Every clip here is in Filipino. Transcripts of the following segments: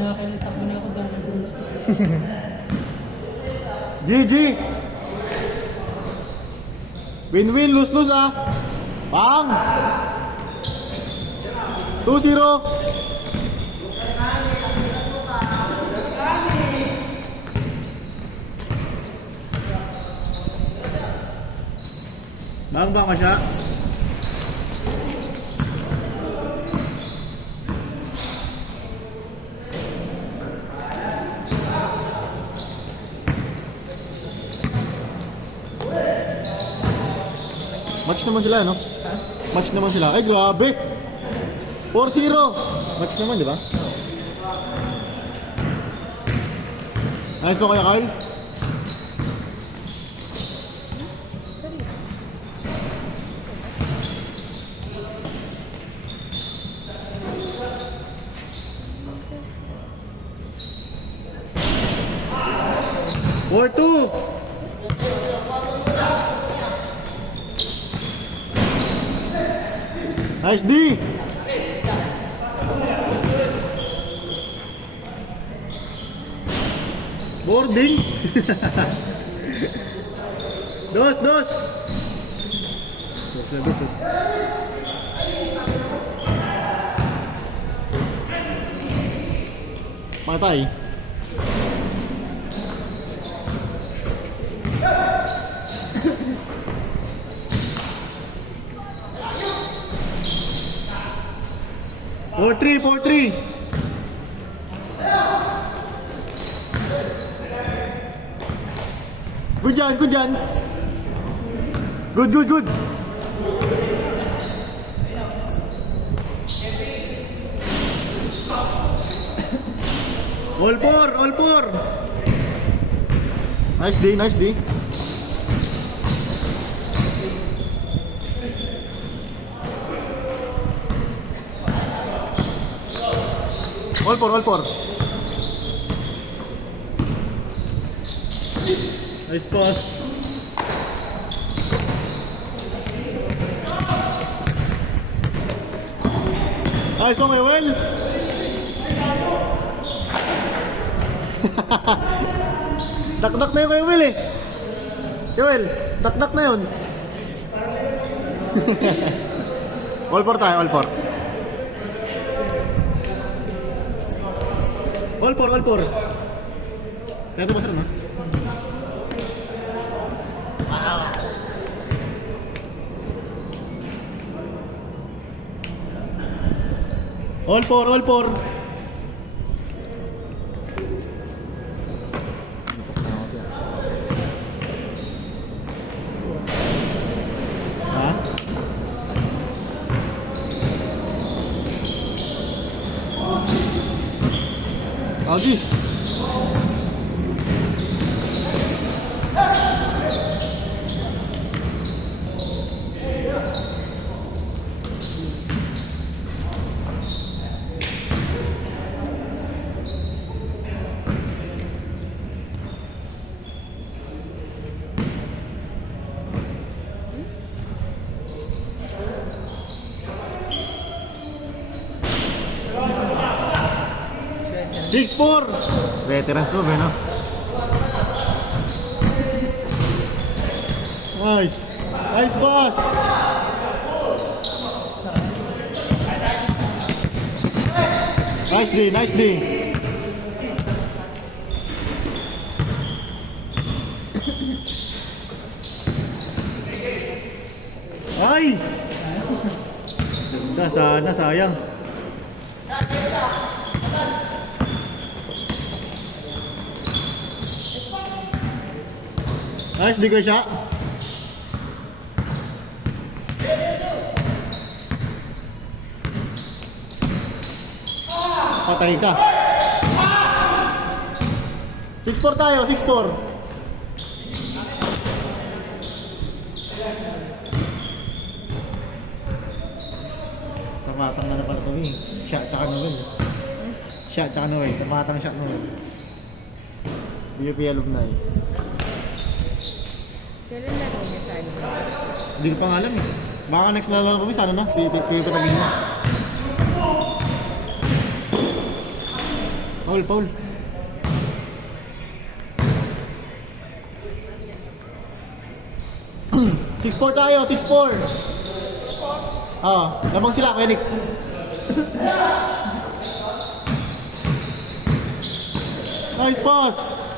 Nakakalitakbo na ako dahil nag-bronze ko. GG! Win-win, lose-lose ah! Pang! 2-0! Bang ka siya? Match naman sila, no? Match naman sila. Ay, grabe! 4-0! Match naman, di ba? Ayos mo kaya, Kyle? Or 2! Nice D! Boarding! Dos! Dos na dos. Patay. Four three. Good yan. Good. All four. Nice D. All four. Nice pass. Nice one, Will. Dakdak na yun kay Will eh. Si Will, dakdak na yun. All four tayo, all four. All four. Kaya ito masarap na? All four. Ha? Agis. Six four. Veterans mo, no? Nice pass. Nice D. Ay! Sana, sayang. Nice, di ko siya. Patay ka. 6-4 tayo, 6-4. Tamatang na pala ito eh. Shot tsaka Noel. Tamatang shot Noel. BUP alumni. Kailan laro niya sa ano? Hindi ko pa nga alam eh. Baka next na laro kami, sana na. Pipatagin mo. Paul, Paul. Six four tayo, 6-4. Lamang sila, Kuya Nick. Nice pass.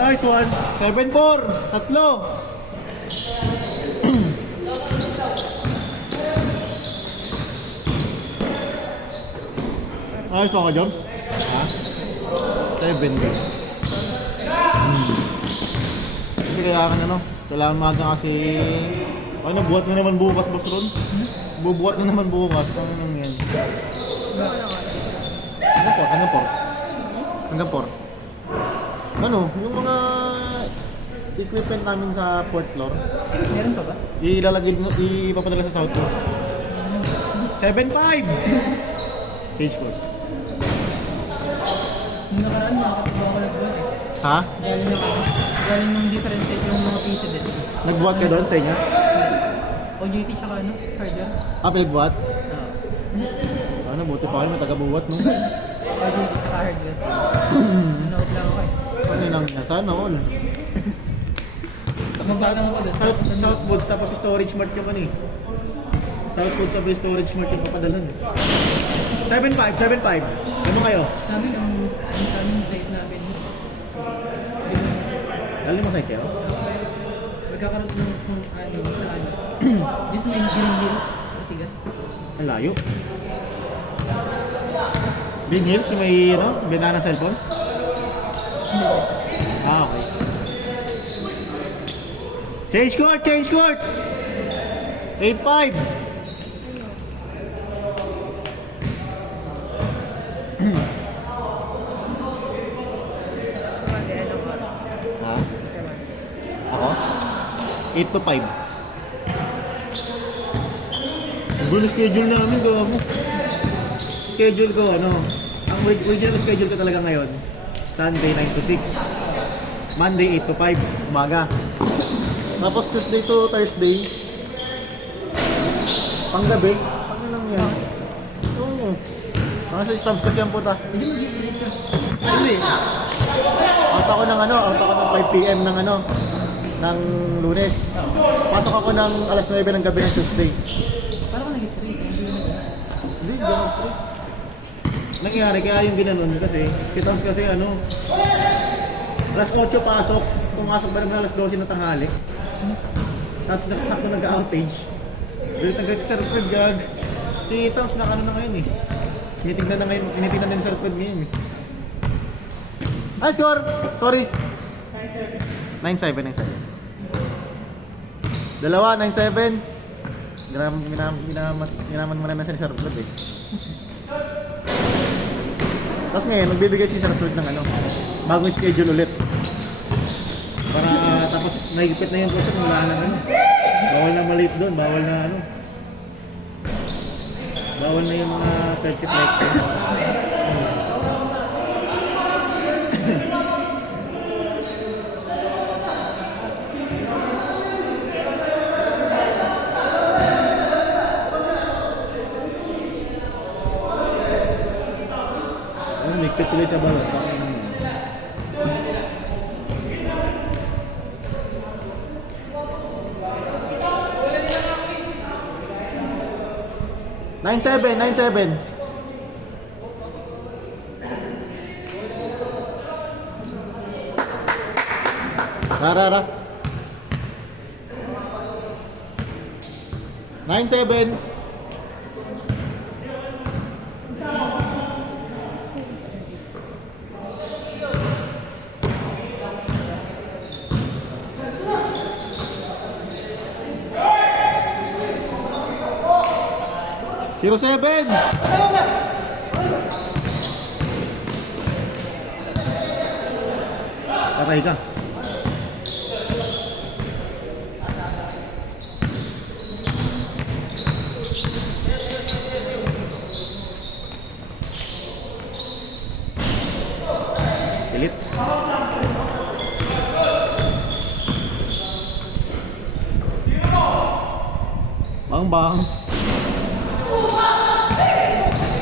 Nice one. 7-4. Tatlo. Ayos ako, Joms. Ha? 7. Kasi kailangan maga kasi... Ano, buhat na naman bukas, boss Ron? Bubuhat na naman bukas. Ano nang yan? Hanggang 4. Ano, yung mga equipment namin sa 4th floor, Meron pa ba? ipapadala sa South Coast. 7-5! Page code. Nung nakaraan, makakatawa ko nagbuhat eh. Ha? Galing ng differentiate yung mga piso din. Nagbuhat ka doon sa inyo? OJT tsaka ano, harder. Pinagbuhat? Oo. Ano, buti pa kayo, mataga-buhat, no? OJT tsaka harder. Nanood lang ako eh. Ano yun ang sana all? Mabagang ako doon. Southwoods, tapos storage mart yung ano eh. Southwoods, sabi storage mart yung papadalan eh. 7-5. Ano kayo? Sa amin, ang sa amin site namin. Dali mo sa'yo kayo? Magkakaroon ng kung ano, sa ano. Dito sa may Green Hills, Matigas. Ang layo. Green Hills, yung may benta ng cellphone? Okay. Change court! 8-5. Sumagi, anong oras? Ha? Sumagi. Ako? 8 to 5. Gulo schedule namin, gawa mo. Schedule ko, ano? Ang original schedule ko talaga ngayon, Sunday 9 to 6. Monday 8 to 5, umaga. Tapos Tuesday to Thursday, panggabi. Ano lang yan? Oo. Mga sa stamps kasi ang puta. Hindi. Out ako ng 5 PM ng Lunes. Pasok ako ng alas 9 ng gabi ng Tuesday. Parang ako nag-straight. Hindi, gano'n straight. Nangyari kaya yung ginanon kasi, kitams kasi alas 8 pasok, pumasok ba naman alas 12 na tanghali. Tapos sakto nag-outage. Dito nag-serped gag. Si Tams na ngayon eh. Tinitignan din yung serped ngayon eh. Ay, score! Sorry. 9-7. Dalawa, 9-7. Minaman mo naman sa serped eh. Tapos ngayon, magbibigay si Serped ng bagong schedule ulit. Para tapos naigipit na yung process, wala na bawal na malate doon, bawal na yung mga friendship lecture. Nagpit tuloy sa bawat. 9-7. Rara. 9-7. Zero 7. Patay ka. Pilit. Bang bang.